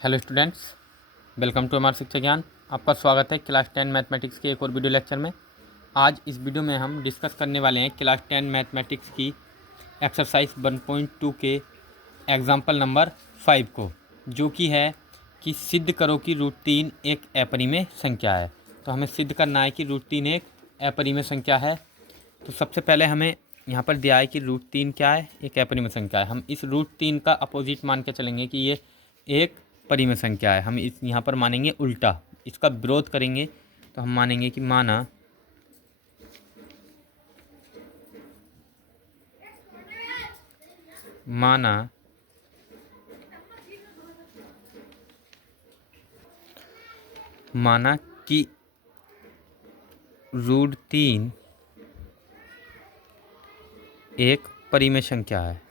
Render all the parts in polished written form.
Hello students, welcome to हमारा शिक्षा ज्ञान। आपका स्वागत है क्लास 10 मैथमेटिक्स के एक और वीडियो लेक्चर में। आज इस वीडियो में हम डिस्कस करने वाले हैं क्लास 10 मैथमेटिक्स की एक्सरसाइज 1.2 के एग्जाम्पल नंबर 5 को, जो कि है कि सिद्ध करो कि √3 एक अपरिमेय संख्या है। तो हमें सिद्ध करना है कि √3 एक अपरिमेय संख्या है। तो सबसे पहले हमें यहाँ पर दिया है कि √3 क्या है, एक अपरिमेय संख्या है। हम इस √3 का अपोजिट मान के चलेंगे कि ये एक परिमेय संख्या है। हम इस यहाँ पर मानेंगे उल्टा, इसका विरोध करेंगे। तो हम मानेंगे कि माना माना कि √3 एक परिमेय संख्या है।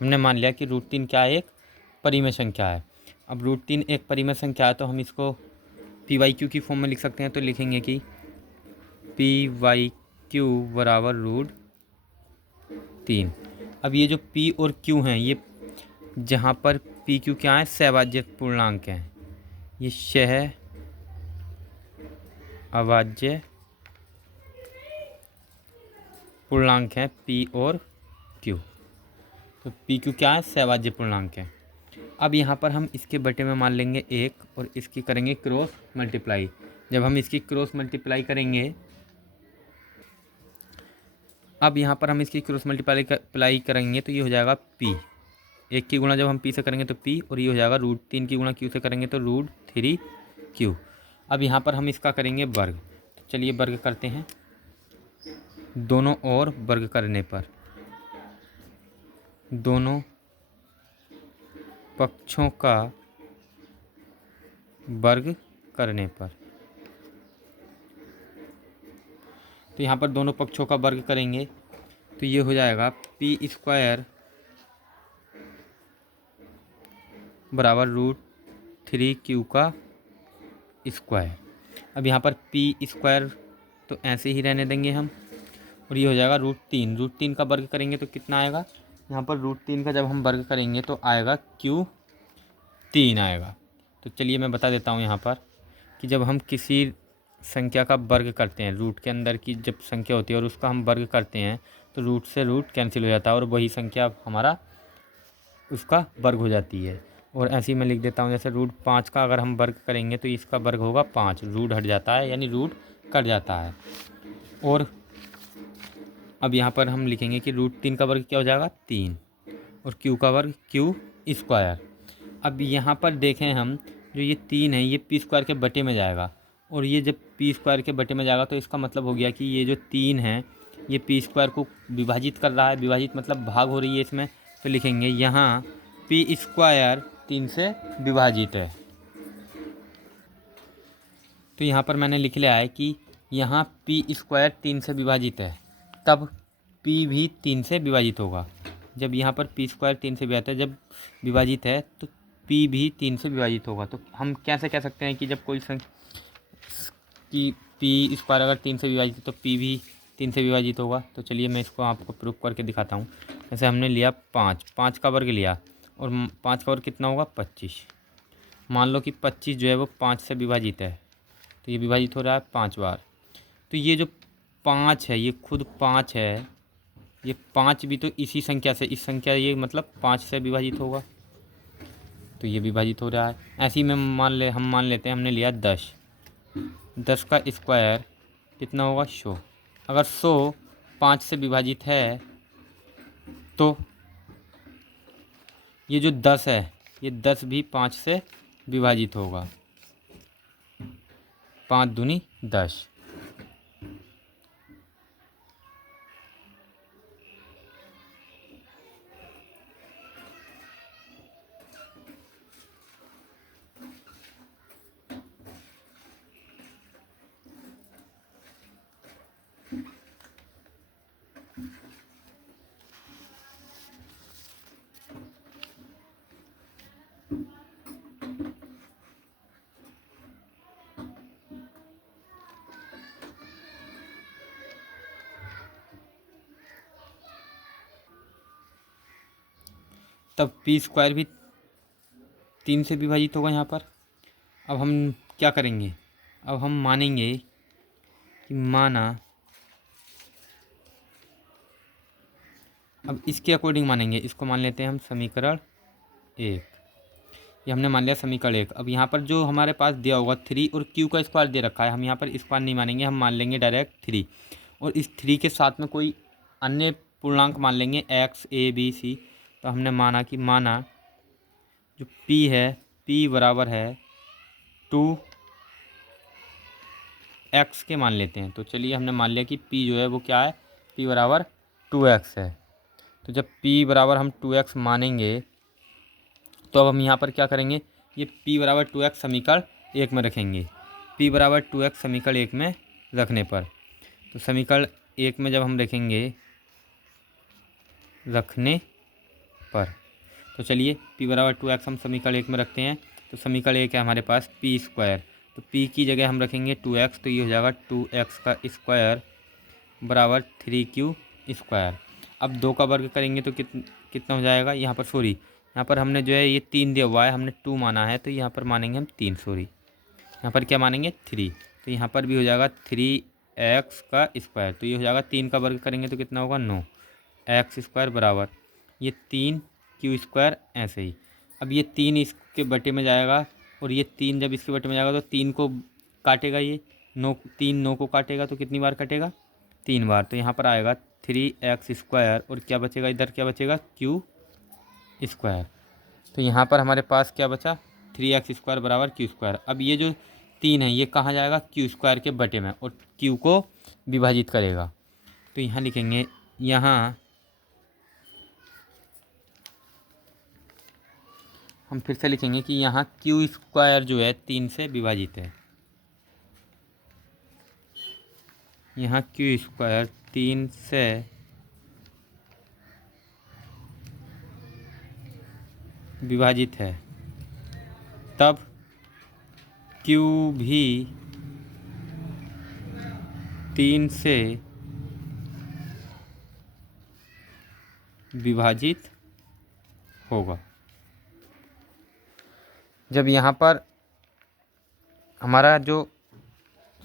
हमने मान लिया कि √3 क्या है, एक परिमेय संख्या है। अब √3 एक परिमेय संख्या है तो हम इसको PYQ की फॉर्म में लिख सकते हैं। तो लिखेंगे कि PYQ बराबर √3। अब ये जो P और Q हैं, ये जहाँ पर PQ क्या है, सहअभाज्य पूर्णांक हैं। ये सहअभाज्य पूर्णांक हैं P और Q। तो PQ क्या है, सहअभाज्य पूर्णांक है। अब यहाँ पर हम इसके बटे में मान लेंगे 1 और इसकी करेंगे क्रॉस मल्टीप्लाई। जब हम इसकी क्रॉस मल्टीप्लाई करेंगे, अब यहाँ पर हम इसकी क्रॉस मल्टीप्लाई करेंगे तो ये हो जाएगा P। 1 की गुणा जब हम P से करेंगे तो P, और ये हो जाएगा √3 की गुणा Q से करेंगे तो √3Q। अब यहाँ पर हम इसका करेंगे वर्ग। तो चलिए वर्ग करते हैं। दोनों ओर वर्ग करने पर, दोनों पक्षों का वर्ग करने पर, तो यहाँ पर दोनों पक्षों का वर्ग करेंगे तो ये हो जाएगा P² बराबर √3Q का स्क्वायर। अब यहाँ पर P² तो ऐसे ही रहने देंगे हम, और ये हो जाएगा √3 का वर्ग करेंगे तो कितना आएगा। यहाँ पर √3 का जब हम वर्ग करेंगे तो आएगा Q3 आएगा। तो चलिए मैं बता देता हूँ यहाँ पर कि जब हम किसी संख्या का वर्ग करते हैं, रूट के अंदर की जब संख्या होती है और उसका हम वर्ग करते हैं तो रूट से रूट कैंसिल हो जाता है और वही संख्या हमारा उसका वर्ग हो जाती है। और ऐसे ही मैं लिख देता हूँ, जैसे √5 का अगर हम वर्ग करेंगे तो इसका वर्ग होगा 5, रूट हट जाता है यानी रूट कट जाता है। और अब यहाँ पर हम लिखेंगे कि √3 का वर्ग क्या हो जाएगा 3, और Q का वर्ग Q²। अब यहाँ पर देखें हम, जो ये 3 है ये P² के बटे में जाएगा, और ये जब P² के बटे में जाएगा तो इसका मतलब हो गया कि ये जो 3 है ये P² को विभाजित कर रहा है। विभाजित मतलब भाग हो रही है इसमें। तो लिखेंगे यहाँ P² 3 से विभाजित है। तो यहाँ पर मैंने लिख लिया है कि यहाँ P² 3 से विभाजित है, तब P भी 3 से विभाजित होगा। जब यहाँ पर P² 3 से विभाजित है तो P भी 3 से विभाजित होगा। तो हम कैसे कह सकते हैं कि जब कोई कि P² अगर 3 से विभाजित है तो P भी 3 से विभाजित होगा। तो चलिए मैं इसको आपको प्रूफ करके दिखाता हूँ। जैसे हमने लिया 5 का वर्ग लिया, और 5 का वर्ग कितना होगा 25। मान लो कि 25 जो है वो 5 से विभाजित है, तो ये विभाजित हो रहा है 5 बार। तो ये जो 5 है ये खुद 5 है, ये 5 भी तो इसी संख्या से, इस संख्या ये मतलब 5 से विभाजित होगा, तो ये विभाजित हो रहा है। ऐसे ही में हम मान लेते हैं हमने लिया 10 का स्क्वायर कितना होगा 100। अगर 100 5 से विभाजित है तो ये जो 10 है ये 10 भी 5 से विभाजित होगा। 5 दूनी 10। तब पी स्क्वायर भी 3 से विभाजित होगा यहाँ पर। अब हम क्या करेंगे, अब हम मानेंगे कि माना, अब इसके अकॉर्डिंग मानेंगे, इसको मान लेते हैं हम समीकरण 1। ये हमने मान लिया समीकरण 1। अब यहाँ पर जो हमारे पास दिया होगा 3 और क्यू का स्क्वायर दे रखा है, हम यहाँ पर स्क्वायर नहीं मानेंगे, हम मान लेंगे डायरेक्ट 3। और इस 3 के साथ में कोई अन्य पूर्णांक मान लेंगे x a b c। तो हमने माना कि जो p है, p बराबर है 2x के मान लेते हैं। तो चलिए हमने मान लिया कि p जो है वो क्या है, p बराबर 2x है। तो जब p बराबर हम 2x मानेंगे तो अब हम यहाँ पर क्या करेंगे, ये p बराबर 2x समीकरण 1 में रखेंगे। p बराबर 2x समीकरण 1 में रखने पर, तो समीकरण 1 में जब हम रखने पर, तो चलिए p बराबर 2x हम समीकरण 1 में रखते हैं। तो समीकरण 1 है हमारे पास p स्क्वायर, तो p की जगह हम रखेंगे 2x, तो ये हो जाएगा 2x का स्क्वायर बराबर 3q स्क्वायर। अब 2 का वर्ग करेंगे तो कितना हो जाएगा, यहाँ पर सॉरी, यहाँ पर हमने जो है ये 3 दिया हुआ है, हमने 2 माना है, तो यहाँ पर मानेंगे हम 3, सॉरी यहाँ पर क्या मानेंगे 3। तो यहाँ पर भी हो जाएगा 3x का स्क्वायर, तो ये हो जाएगा 3 का वर्ग करेंगे तो कितना होगा 9 x स्क्वायर बराबर ये 3q स्क्वायर। ऐसे ही अब ये 3 इसके बटे में जाएगा और ये 3 जब इसके बटे में जाएगा तो 3 को काटेगा, ये 9 को काटेगा, तो कितनी बार कटेगा 3 बार। तो यहाँ पर आएगा 3x स्क्वायर और क्या बचेगा, इधर क्या बचेगा q स्क्वायर। तो यहाँ पर हमारे पास क्या बचा 3x स्क्वायर बराबर q स्क्वायर। अब ये जो 3 है ये कहाँ जाएगा q स्क्वायर के बटे में और q को विभाजित करेगा। तो यहाँ लिखेंगे, यहाँ हम फिर से लिखेंगे कि यहाँ q स्क्वायर जो है 3 से विभाजित है, यहाँ q स्क्वायर 3 से विभाजित है, तब q भी 3 से विभाजित होगा। जब यहाँ पर हमारा जो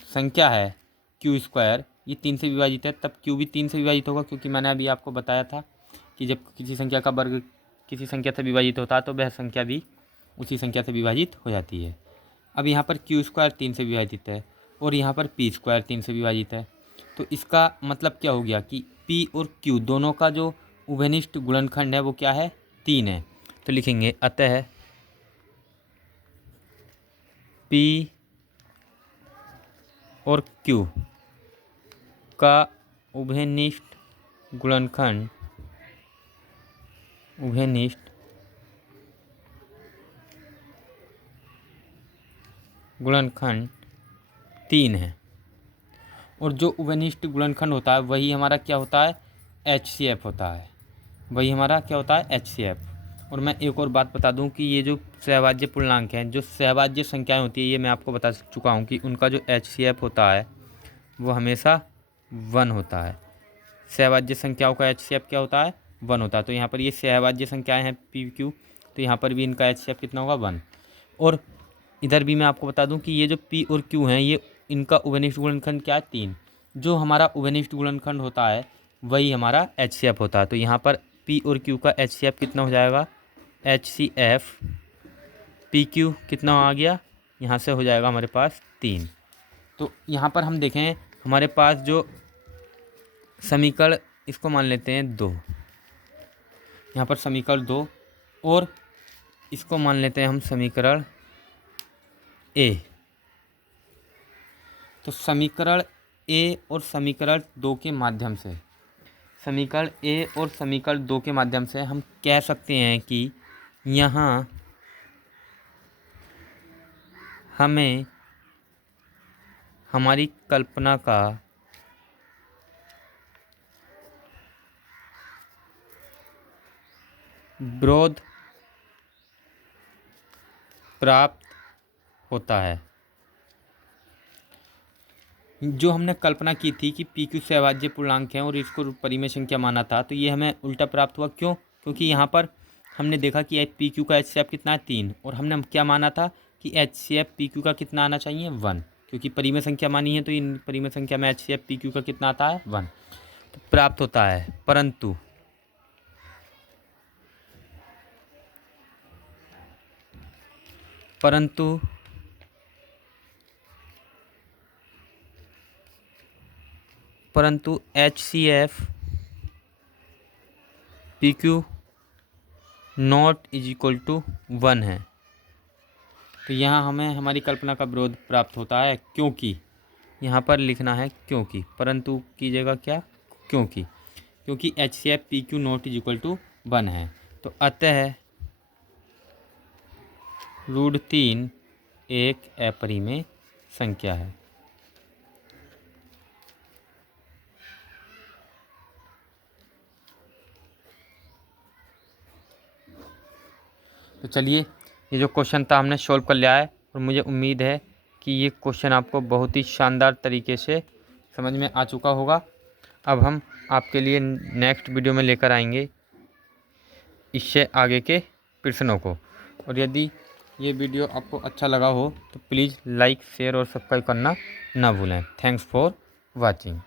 संख्या है q स्क्वायर ये 3 से विभाजित है, तब q भी 3 से विभाजित होगा, क्योंकि मैंने अभी आपको बताया था कि जब किसी संख्या का वर्ग किसी संख्या से विभाजित होता है तो वह संख्या भी उसी संख्या से विभाजित हो जाती है। अब यहाँ पर q स्क्वायर 3 से विभाजित है और यहाँ पर p स्क्वायर 3 से विभाजित है, तो इसका मतलब क्या हो गया कि p और q दोनों का जो उभयनिष्ठ गुणनखंड है वो क्या है 3 है। तो लिखेंगे अतः p और q का उभयनिष्ठ गुणनखंड 3 है। और जो उभयनिष्ठ गुणनखंड होता है वही हमारा क्या होता है HCF होता है, वही हमारा क्या होता है HCF। और मैं एक और बात बता दूं कि ये जो सहभाज्य पूर्णांक हैं, जो सहभाज्य संख्याएं होती है, ये मैं आपको बता चुका हूं कि उनका जो HCF होता है वो हमेशा 1 होता है। सहभाज्य संख्याओं का HCF क्या होता है 1 होता है। तो यहाँ पर ये सहभाज्य संख्याएं हैं PQ, तो यहाँ पर भी इनका HCF कितना होगा 1। और इधर भी मैं आपको बता दूं कि ये जो P और Q हैं ये इनका उभयनिष्ठ गुणनखंड क्या है 3। जो हमारा उभयनिष्ठ गुणनखंड होता है वही हमारा HCF होता है। तो यहाँ पर P और Q का HCF कितना हो जाएगा, HCF PQ कितना आ गया, यहाँ से हो जाएगा हमारे पास 3। तो यहाँ पर हम देखें हमारे पास जो समीकरण, इसको मान लेते हैं 2, यहाँ पर समीकरण 2 और इसको मान लेते हैं हम समीकरण A। तो समीकरण A और समीकरण 2 के माध्यम से, समीकरण A और समीकरण 2 के माध्यम से हम कह सकते हैं कि यहाँ हमें हमारी कल्पना का विरोध प्राप्त होता है। जो हमने कल्पना की थी कि PQ सहभाज्य पूर्णांक है और इसको परिमेय संख्या माना था, तो ये हमें उल्टा प्राप्त हुआ। क्यों? क्योंकि यहाँ पर हमने देखा कि पी क्यू का HCF कितना है 3, और हमने क्या माना था कि HCF पी क्यू का कितना आना चाहिए 1, क्योंकि परिमेय संख्या मानी है तो इन परिमेय संख्या में HCF पी क्यू का कितना आता है 1, तो प्राप्त होता है। परंतु HCF P Q not is equal to 1 है। तो यहाँ हमें हमारी कल्पना का विरोध प्राप्त होता है, क्योंकि यहाँ पर लिखना है क्योंकि, परंतु कीजिएगा क्या, क्योंकि HCF P Q not is equal to 1 है। तो अतः √3 एक अपरिमेय संख्या है। तो चलिए, ये जो क्वेश्चन था हमने सॉल्व कर लिया है, और मुझे उम्मीद है कि ये क्वेश्चन आपको बहुत ही शानदार तरीके से समझ में आ चुका होगा। अब हम आपके लिए नेक्स्ट वीडियो में लेकर आएंगे इससे आगे के प्रश्नों को। और यदि ये वीडियो आपको अच्छा लगा हो तो प्लीज़ लाइक, शेयर और सब्सक्राइब करना ना भूलें। Thanks for watching.